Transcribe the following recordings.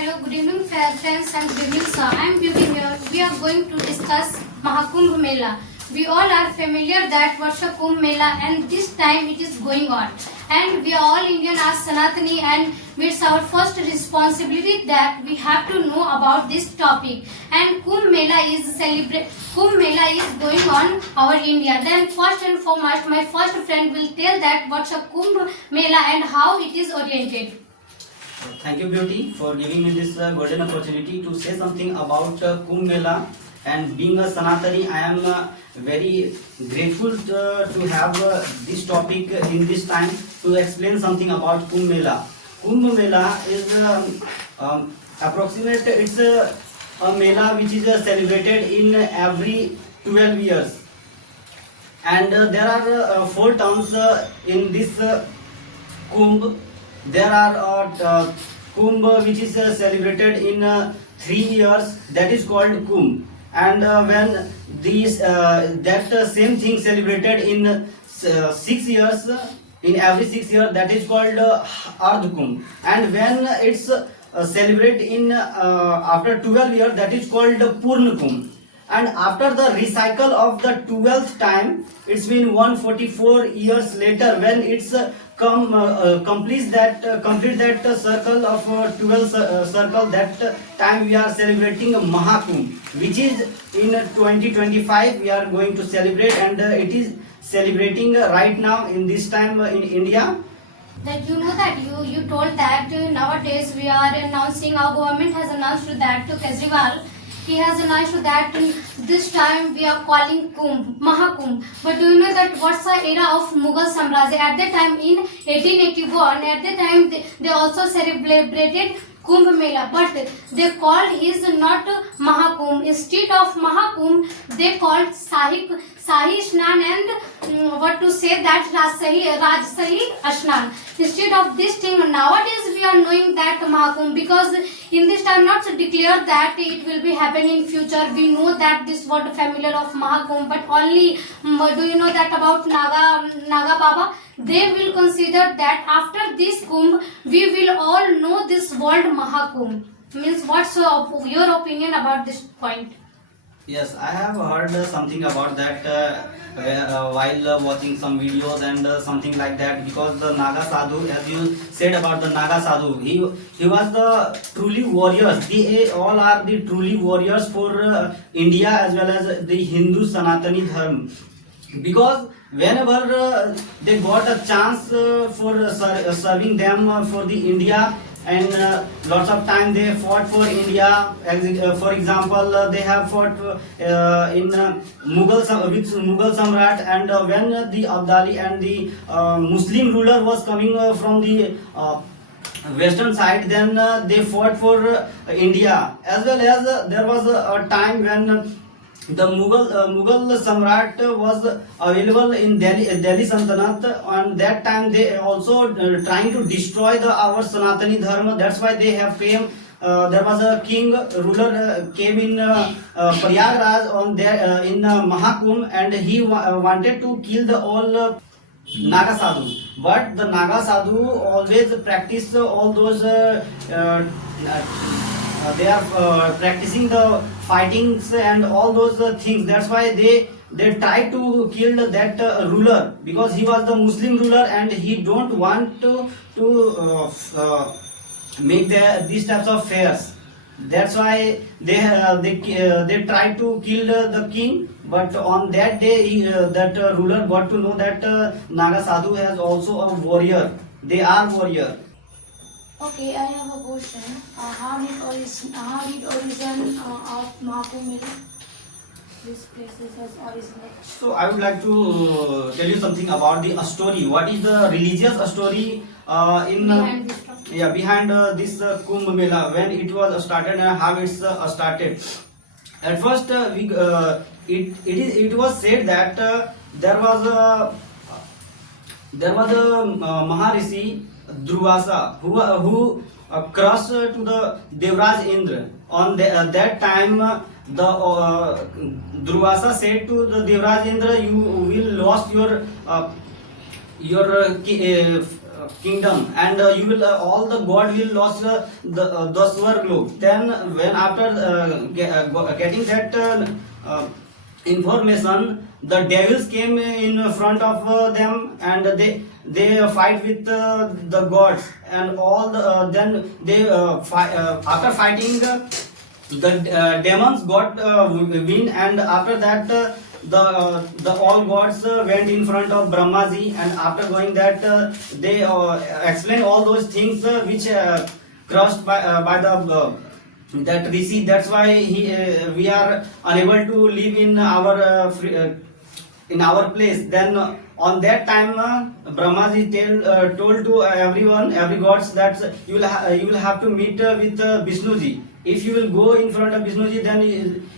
Hello, good evening friends and good evening sir. I am Beauty here. We are going to discuss Mahakumbh Mela. We all are familiar that Varsha Kumbh Mela and this time it is going on. And we are all Indian as Sanatani and it's our first responsibility that we have to know about this topic. And Kumbh Mela is going on our India. Then first and foremost, my first friend will tell that what's a Kumbh Mela and how it is oriented. Thank you, Beauty, for giving me this golden opportunity to say something about Kumbh Mela. And being a Sanatani, I am very grateful to have this topic in this time to explain something about Kumbh Mela. Kumbh Mela is approximate. It's a Mela which is celebrated in every 12 years. And there are 4 towns in this Kumbh. There are Kumbh which is celebrated in 3 years, that is called Kumbh. And when these that same thing celebrated in 6 years, in every 6 years, that is called Ardh Kumbh. And when it's celebrated in after 12 years, that is called Purn Kumbh. And after the recycle of the 12th time, it's been 144 years later when it's complete that circle of 12 circle. That time we are celebrating Mahakumbh, which is in 2025 we are going to celebrate, and it is celebrating right now in this time in India. That you told that nowadays we are announcing, our government has announced that to Kejriwal. He has announced that this time we are calling Kumbh, Mahakumbh. But do you know that what's the era of Mughal Samraj? At that time in 1881, at that time they also celebrated Kumbh Mela, but they called is not Mahakumbh. Instead of Mahakumbh, they called Sahi Ashnan and what to say that Rajsahi Ashnan. Instead of this thing, nowadays we are knowing that Mahakumbh, because in this time not declared that it will be happening in future. We know that this word familiar of Mahakumbh, but only do you know that about Naga Baba? They will consider that after this Kumbh, we will all know this word Mahakumbh. Means what's your opinion about this point? Yes, I have heard something about that while watching some videos and something like that, because the Naga Sadhu, as you said about the Naga Sadhu, he was the truly warriors. They all are the truly warriors for India as well as the Hindu Sanatani Dharma. Because whenever they got a chance for serving them for the India, and lots of time they fought for India. For example, they have fought in Mughal Samrat, and when the Abdali and the Muslim ruler was coming from the western side, then they fought for India. As well as there was a time when the Mughal Samrat was available in Delhi Sultanate. On that time they also trying to destroy our Sanatani Dharma. That's why they have came. There was a king ruler came in Prayagraj on there in Mahakumbh, and he wanted to kill the all Naga Sadhu. But the Naga Sadhu always practice all those they are practicing the fightings and all those things. That's why they try to kill that ruler, because he was the Muslim ruler and he don't want to make these types of fairs. That's why they try to kill the king. But on that day, that ruler got to know that Naga Sadhu has also a warrior. They are warrior. Okay, I have a question. How did origin of Mahakumbh Mela? This place has originated. So I would like to tell you something about the story. What is the religious story Behind this topic? behind this Kumbh Mela, when it was started and how it's started. At first, it was said that there was a Maharishi Durvasa who crossed to the Devraj Indra. On that time, the Durvasa said to the Devraj Indra, you will lose your kingdom, and you will all the god will lost the Swarg Lok. Then when after getting that information, the devils came in front of them, and they fight with the gods, and all then they after fighting the demons got win, and after that the all gods went in front of Brahmaji, and after going that they explained all those things which crushed by the that rishi. That's why we are unable to live in our place. Then on that time Brahmaji told to everyone, every gods, that you will have to meet with Vishnuji. If you will go in front of Vishnuji, then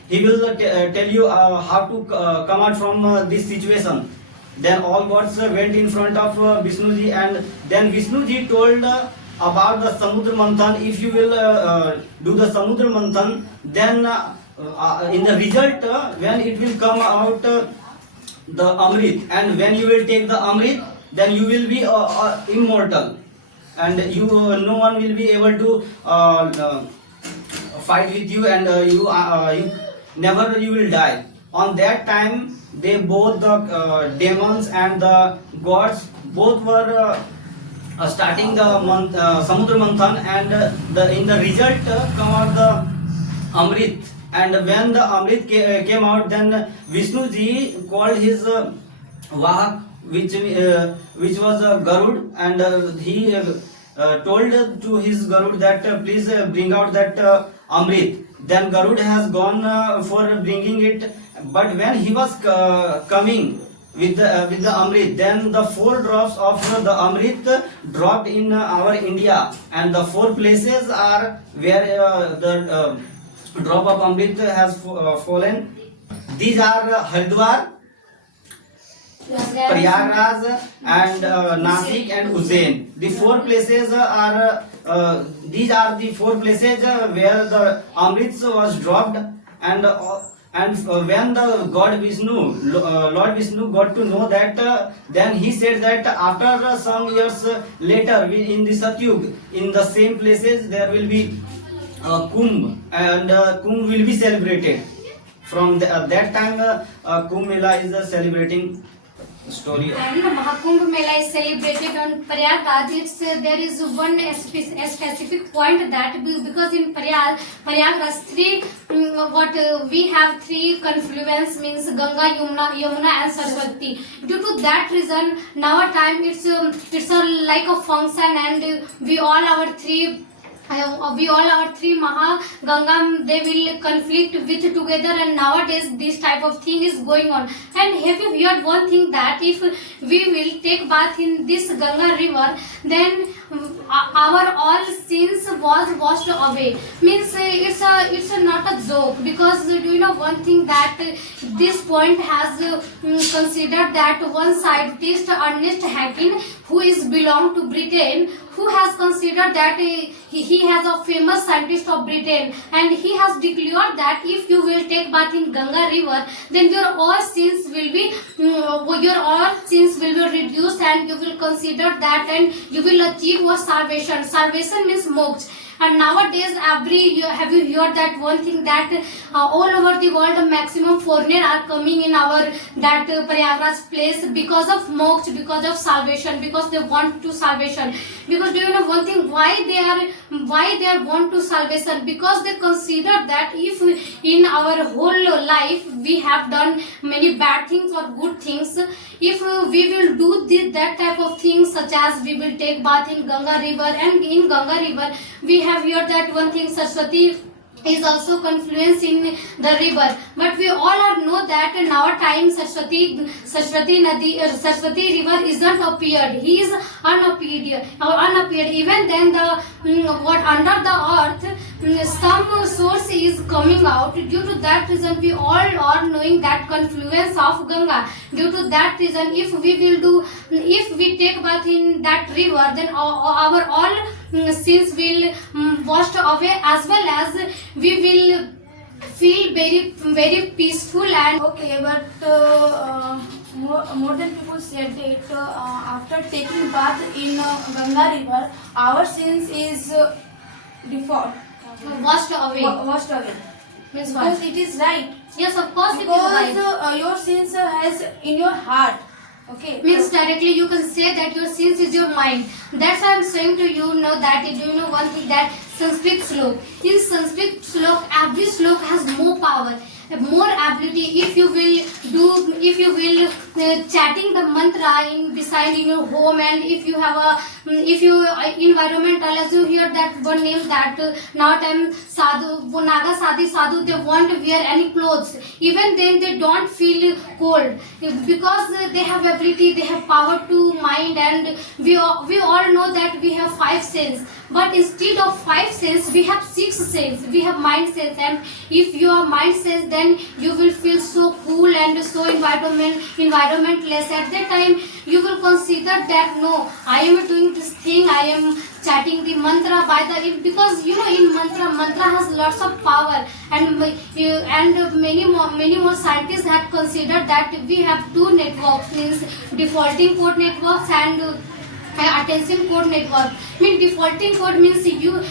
he will tell you how to come out from this situation. Then all gods went in front of Vishnuji, and then Vishnuji told about the Samudra Manthan. If you will do the Samudra Manthan, then in the result when it will come out the Amrit, and when you will take the Amrit, then you will be immortal, and you no one will be able to fight with you, and you never you will die. On that time, they both the demons and the gods both were starting the Samudra Manthan, and in the result come out the Amrit. And when the Amrit came out, then Vishnuji called his Vahak, which was Garud, and he told to his Garud that please bring out that Amrit. Then Garud has gone for bringing it, but when he was coming with the Amrit, then the 4 drops of the Amrit dropped in our India, and the 4 places are where the drop of Amrit has fallen. These are Haridwar, Prayagraj, and Nasik and Ujjain. The 4 places are these are the 4 places where the Amrit was dropped, and when the God Vishnu, Lord Vishnu got to know that, then he said that after some years later in the Satyug, in the same places there will be Kumbh, and Kumbh will be celebrated. From that time Kumbh Mela is celebrating story. And Mahakumbh Mela is celebrated on Prayagraj. There is one specific point that because in Prayagraj we have 3 confluence, means Ganga, Yamuna and Saraswati. Due to that reason, now time it's like a function, and we all our 3 Maha Ganga, they will conflict with together, and nowadays this type of thing is going on. And have you heard one thing, that if we will take bath in this Ganga river, then our all sins was washed away. Means it's not a joke, because do you know one thing, that this point has considered that one scientist, Ernest Haeckel, who is belong to Britain, who has considered that he has a famous scientist of Britain, and he has declared that if you will take bath in Ganga river, then your all sins will be reduced, and you will consider that, and you will achieve your salvation. Salvation means moksha. And nowadays, have you heard that one thing, that all over the world maximum foreigners are coming in our that Prayagraj place because of moksha, because of salvation, because they want to salvation. Because do you know one thing, why they are want to salvation? Because they consider that if in our whole life we have done many bad things or good things, if we will do that type of things, such as we will take bath in Ganga river, and in Ganga river we have heard that one thing, Saraswati is also confluence in the river. But we all know that in our time Saraswati river isn't appeared. He is unappeared. Even then under the earth some source is coming out. Due to that reason, we all are knowing that confluence of Ganga. Due to that reason, if we take bath in that river, then our all sins will washed away, as well as we will feel very, very peaceful. And okay, but more than people said that after taking bath in Ganga river, our sins is default Washed away. washed away. Means Because what? it is right. Yes, of course it is Because right. your sins has in your heart. Okay. Means directly you can say that your sins is your mind. That's why I'm saying to you know that do you know one thing that Sanskrit slok. In Sanskrit slok, every slok has more power, more ability. If you will chanting the mantra in beside in your home, and if you have a if you environmental, as you hear that one name that now time sadhu Naga sadhu, they won't wear any clothes. Even then they don't feel cold because they have ability, they have power to mind, and we all know that we have five senses. But instead of five senses, we have six senses. We have mind sense, and if you are mind sense, then you will feel so cool and so environmentless. At that time, you will consider that no, I am doing this thing. I am chanting the mantra by the because you know in mantra has lots of power, and many more scientists have considered that we have two networks, means defaulting code networks and attention code network. Mean defaulting code means you will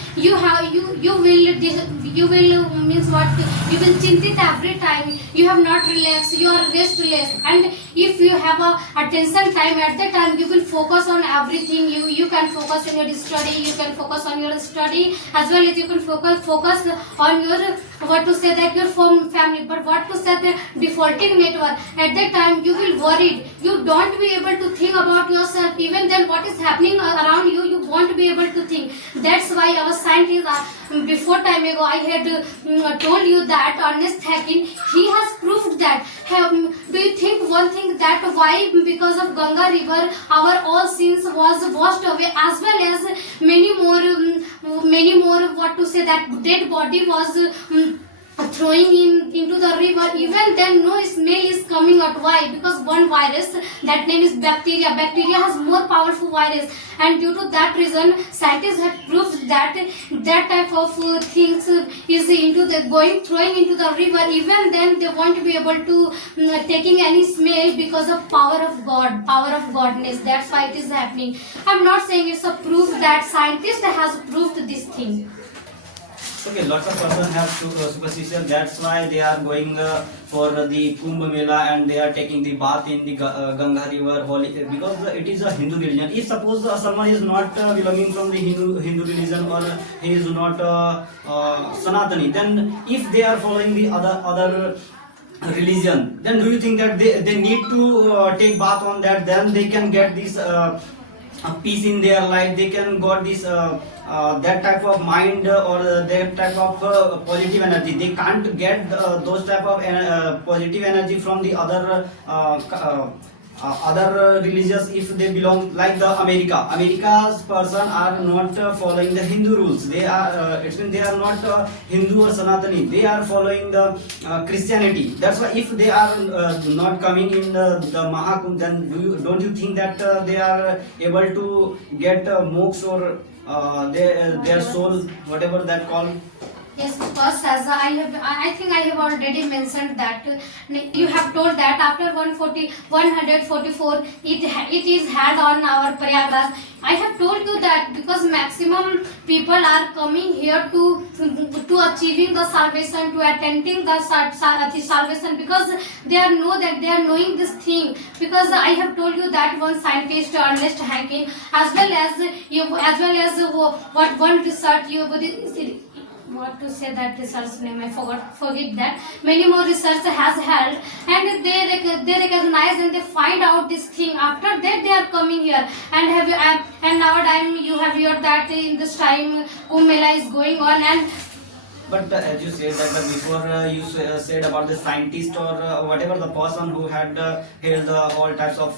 means what, you will chintit every time, you have not relaxed, you are restless, and if you have a attention time, at that time you will focus on everything. You can focus on your study, you can focus on your study, as well as you can focus on your what to say that your family. But what to say the defaulting network, at that time you will worried, you don't be able to think about yourself. Even then what is happening around you, you won't be able to think. That's why our scientists before time ago I had told you that Ernest Haeckel, he has proved that. Do you think one thing that why because of Ganga river our all sins was washed away, as well as many more what to say that dead body was throwing into the river. Even then no smell is coming out. Why? Because one virus, that name is bacteria has more powerful virus, and due to that reason scientists have proved that that type of things is throwing into the river. Even then they won't be able to taking any smell because of power of godness. That's why it is happening. I'm not saying it's a proof that scientist has proved this thing. Okay, lots of persons have superstition. That's why they are going for the Kumbh Mela, and they are taking the bath in the Ganga river holy, because it is a Hindu religion. If suppose someone is not belonging from the Hindu religion, or he is not Sanatani, then if they are following the other religion, then do you think that they need to take bath on that? Then they can get this peace in their life. They can got this that type of mind or that type of positive energy. They can't get those type of positive energy from the other religious if they belong, like the America's person are not following the Hindu rules. They are it means they are not Hindu or Sanatani. They are following the Christianity. That's why if they are not coming in the Mahakumbh, then don't you think that they are able to get moksha or their soul, whatever that called? Yes, of course. As I think I have already mentioned that you have told that after 144, it is had on our Prayagraj. I have told you that because maximum people are coming here to achieving the salvation, to attending the salvation, because they are knowing this thing. Because I have told you that one scientist, Ernest Haeckel, as well as what one research what to say that research name, I forget that. Many more research has held, and they recognize and they find out this thing. After that they are coming here, and nowadays you have heard that in this time Kumbh Mela is going on. And but as you said that before you said about the scientist or whatever the person who had held all types of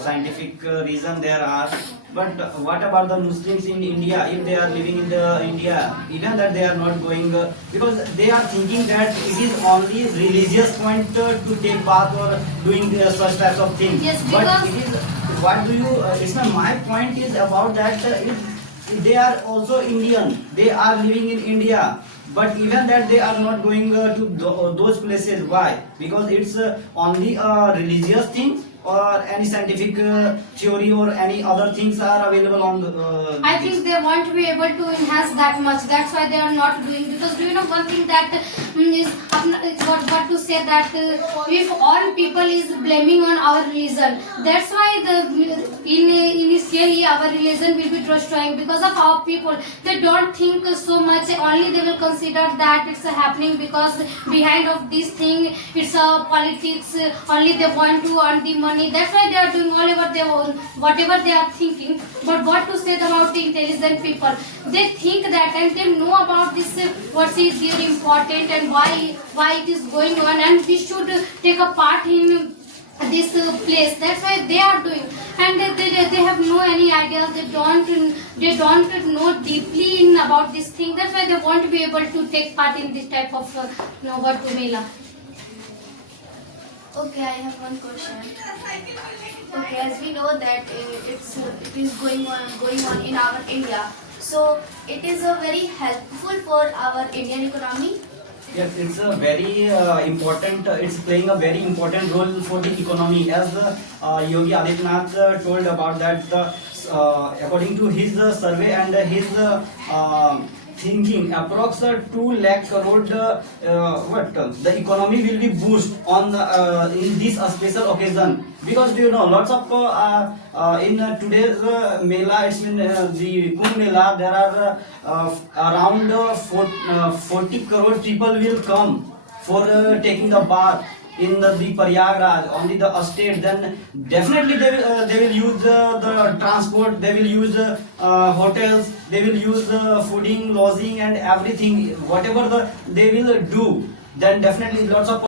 scientific reason there are. But what about the Muslims in India? If they are living in the India, even that they are not going because they are thinking that it is only religious point to take bath or doing such types of things. Yes, but because it is, what do you? It's my point is about that if they are also Indian, they are living in India. But even that they are not going to those places. Why? Because it's only a religious thing, or any scientific theory or any other things are available on the I think they won't be able to enhance that much. That's why they are not doing. Because do you know one thing that is what to say that if all people is blaming on our religion, that's why initially our religion will be destroying because of our people. They don't think so much. Only they will consider that it's happening because behind of this thing it's politics. Only they want to earn the money. That's why they are doing whatever they are thinking. But what to say about the intelligent people? They think that and they know about this what is really important and why it is going on, and we should take a part in this place. That's why they are doing, and they have no any ideas. They don't know deeply in about this thing. That's why they won't be able to take part in this type of Navaratri Mela. Okay, I have one question. Okay, as we know that it is going on in our India, so it is a very helpful for our Indian economy. Yes, it's a very important. It's playing a very important role for the economy, as Yogi Adityanath told about that. According to his survey and his thinking, approx 2 lakh crore the economy will be boost on in this special occasion. Because do you know lots of in today's Mela, it's in the Kumbh Mela, there are around 40 crore people will come for taking the bath in the Prayagraj, only the estate. Then definitely they will use the transport, they will use hotels, they will use fooding, lodging and everything, whatever they will do. Then definitely lots of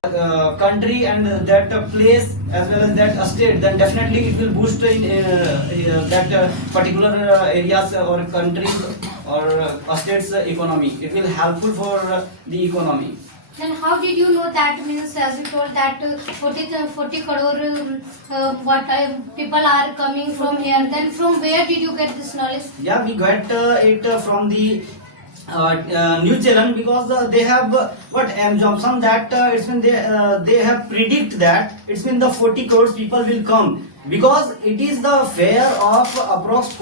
country and that place as well as that estate, then definitely it will boost in that particular areas or countries or estates economy. It will helpful for the economy. Then how did you know that? Means as you told that 40 crore people are coming from here. Then from where did you get this knowledge? Yeah, we got it from the New Zealand, because they have what M Johnson that it's when they have predict that it's when the 40 crores people will come, because it is the fair of approx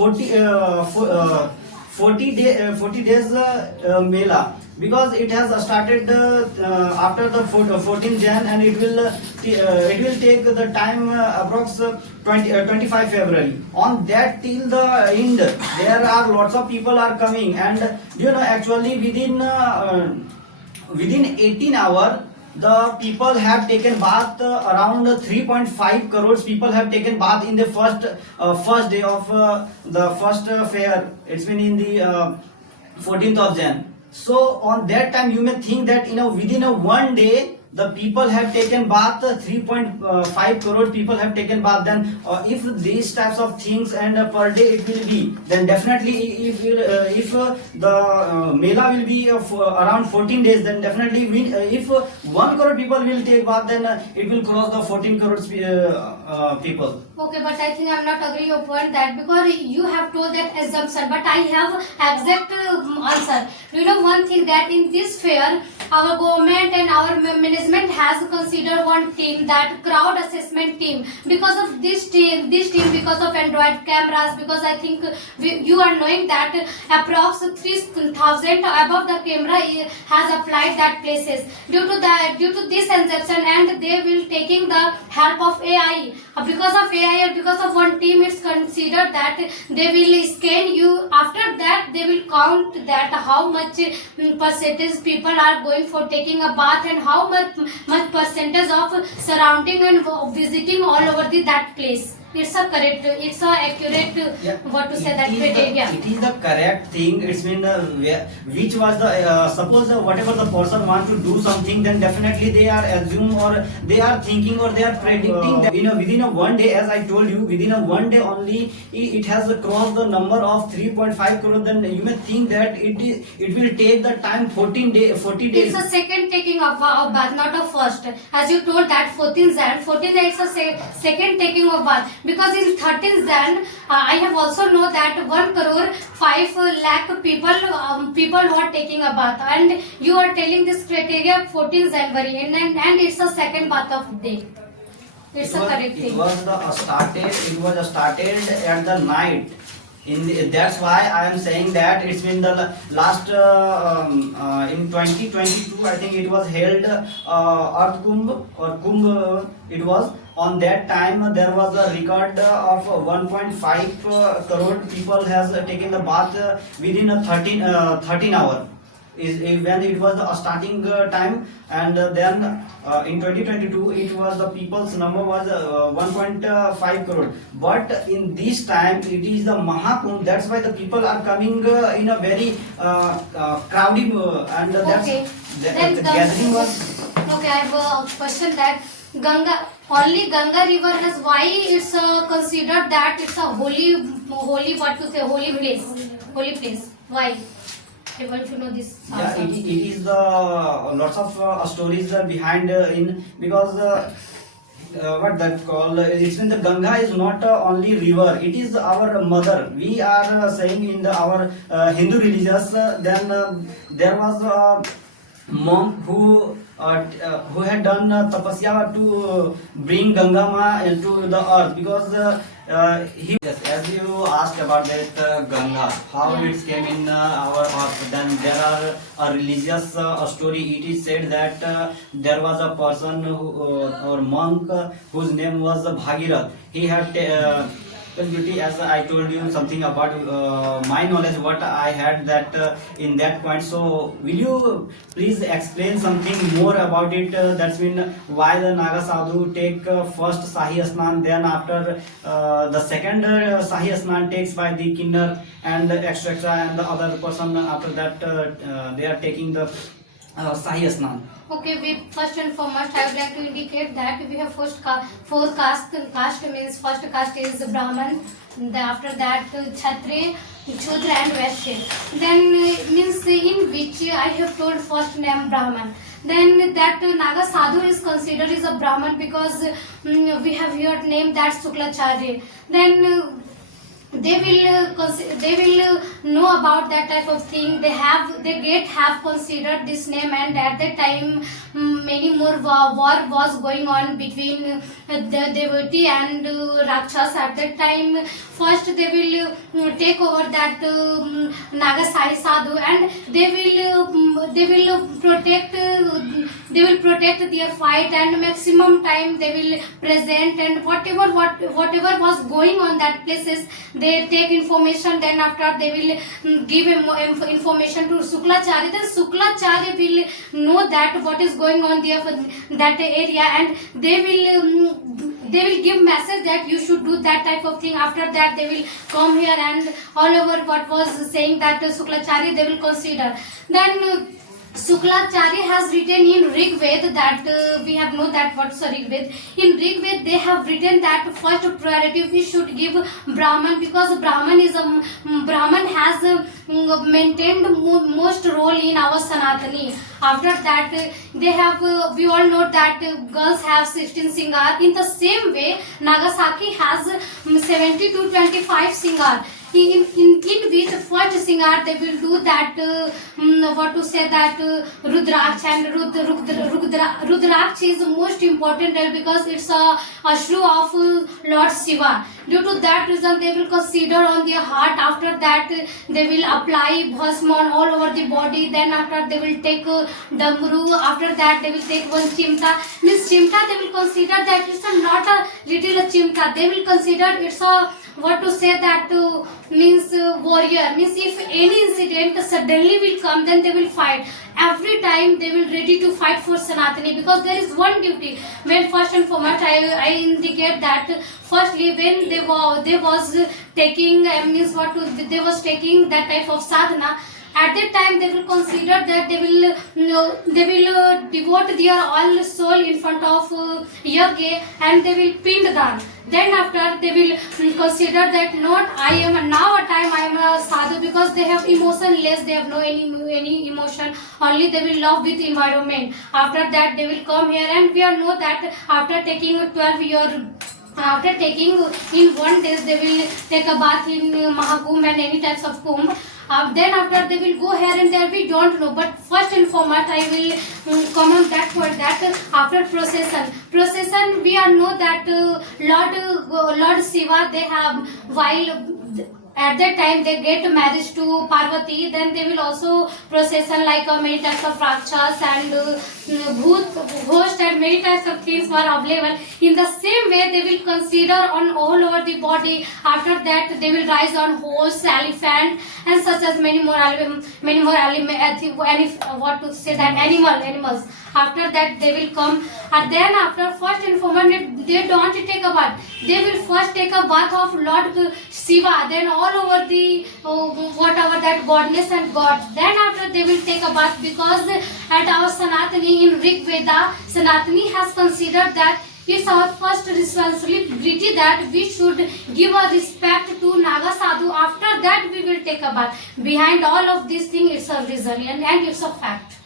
40 days Mela, because it has started after the 14th Jan and it will take the time approx 25 February. On that till the end there are lots of people are coming, and you know actually within 18 hours the people have taken bath. Around 3.5 crores people have taken bath in the first day of the first fair. It's been in the 14th of Jan. So on that time you may think that within one day the people have taken bath. 3.5 crore people have taken bath. Then if these types of things and per day it will be, then definitely if the Mela will be around 14 days, then definitely if 1 crore people will take bath, then it will cross the 14 crores people. Okay, but I think I'm not agreeing upon that, because you have told that assumption, but I have exact answer. You know one thing, that in this fair our government and our management has considered one team, that crowd assessment team. Because of this team because of Android cameras, because I think you are knowing that approx 3,000 above the camera has applied that places. Due to this injection, and they will taking the help of AI. Because of AI or because of one team, it's considered that they will scan you. After that they will count that how much percentage people are going for taking a bath, and how much percentage of surrounding and visiting all over that place. It's a correct, it's a accurate what to say that criteria. It is the correct thing. It's been which was the suppose whatever the person want to do something, then definitely they are assume or they are thinking or they are predicting that within one day, as I told you, within one day only it has crossed the number of 3.5 crore. Then you may think that it will take the time 40 days. It's a second taking of bath, not a first. As you told that 14th Jan, it's a second taking of bath. Because in 13th Jan, I have also know that 1 crore 5 lakh people who are taking a bath, and you are telling this criteria 14th January, and it's a second bath of day. It's a correct It thing. was started at the night. That's why I am saying that it's been the last in 2022. I think it was held Earth Kumbh or Kumbh. It was on that time there was a record of 1.5 crore people has taken the bath within a 13 hour. Is when it was the starting time, and then in 2022 it was the people's number was 1.5 crore, but in this time it is the Mahakumbh. That's why the people are coming in a very crowded and that's Okay. the gathering was. Okay, I have a question that only Ganga river has, why it's considered that it's a holy what to say, holy place. Why? I want to know this. Yeah, it is the lots of stories behind in because what that called it's when the Ganga is not only river, it is our mother. We are saying in our Hindu religious then there was a monk who had done tapasya to bring Ganga Ma into the earth because he. Yes, as you asked about that Ganga, how Yeah. it came in our earth, then there are a religious story. It is said that there was a person who, or monk whose name was Bhagirath. He had beauty, as I told you something about my knowledge what I had that in that point. So will you please explain something more about it? That's been why the Naga Sadhu take first Sahi Asnan, then after the second Sahi Asnan takes by the Kinder and extra and the other person after that they are taking the Sahi Asnan. Okay, we first and foremost I would like to indicate that we have four caste. Caste means first caste is Brahman, after that Kshatriya, Shudra and Vaishya. Then means in which I have told first name Brahman. Then that Naga Sadhu is considered as a Brahman because we have heard name that Suklacharya. Then they will know about that type of thing. They have considered this name, and at that time many more war was going on between the devotee and Rakshas. At that time first they will take over that Naga Sai Sadhu, and they will protect their fight, and maximum time they will present, and whatever was going on that places they take information. Then after they will give information to Suklacharya. Then Suklacharya will know that what is going on there for that area, and they will give message that you should do that type of thing. After that they will come here and all over what was saying that Suklacharya they will consider. Then Suklacharya has written in Rig Veda that we have know that what's Rig Veda. In Rig Veda they have written that first priority we should give Brahman, because Brahman has maintained most role in our Sanatani. After that they have we all know that girls have 16 singar. In the same way Nagasaki has 70 to 25 singar. In which first singar they will do that what to say that Rudraksh, and Rudraksh is the most important because it's a shrew of Lord Shiva. Due to that reason they will consider on their heart. After that they will apply bhasman all over the body. Then after they will take damru. After that they will take one chimta. Means chimta they will consider that it's not a little chimta. They will consider it's a what to say that means warrior. Means if any incident suddenly will come, then they will fight. Every time they will ready to fight for Sanatani, because there is one duty. When first and foremost I indicate that firstly when they was taking means what to, they was taking that type of sadhana. At that time they will consider that they will devote their all soul in front of yagya, and they will pindadan. Then after they will consider that not I am now a time I am a sadhu, because they have emotionless, they have no any emotion, only they will love with environment. After that they will come here, and we all know that after taking 12 year, after taking in 1 day they will take a bath in Mahakumbh and any types of kumbh. Then after they will go here and there, we don't know. But first and foremost, I will come on that for that. After procession, we are know that Lord Shiva, they have, while at that time they get married to Parvati, then they will also procession like many types of rakshas and bhoot, ghost, and many types of things were available. In the same way, they will consider on all over the body. After that, they will rise on horse, elephant, and such as many more what to say that animals. After that, they will come, and then after first and foremost, they don't take a bath. They will first take a bath of Lord Shiva, then all over the whatever that goddess and god. Then after they will take a bath, because at our Sanatani in Rig Veda, Sanatani has considered that it's our first responsibility that we should give a respect to Naga Sadhu. After that, we will take a bath. Behind all of these things, it's a reason and it's a fact.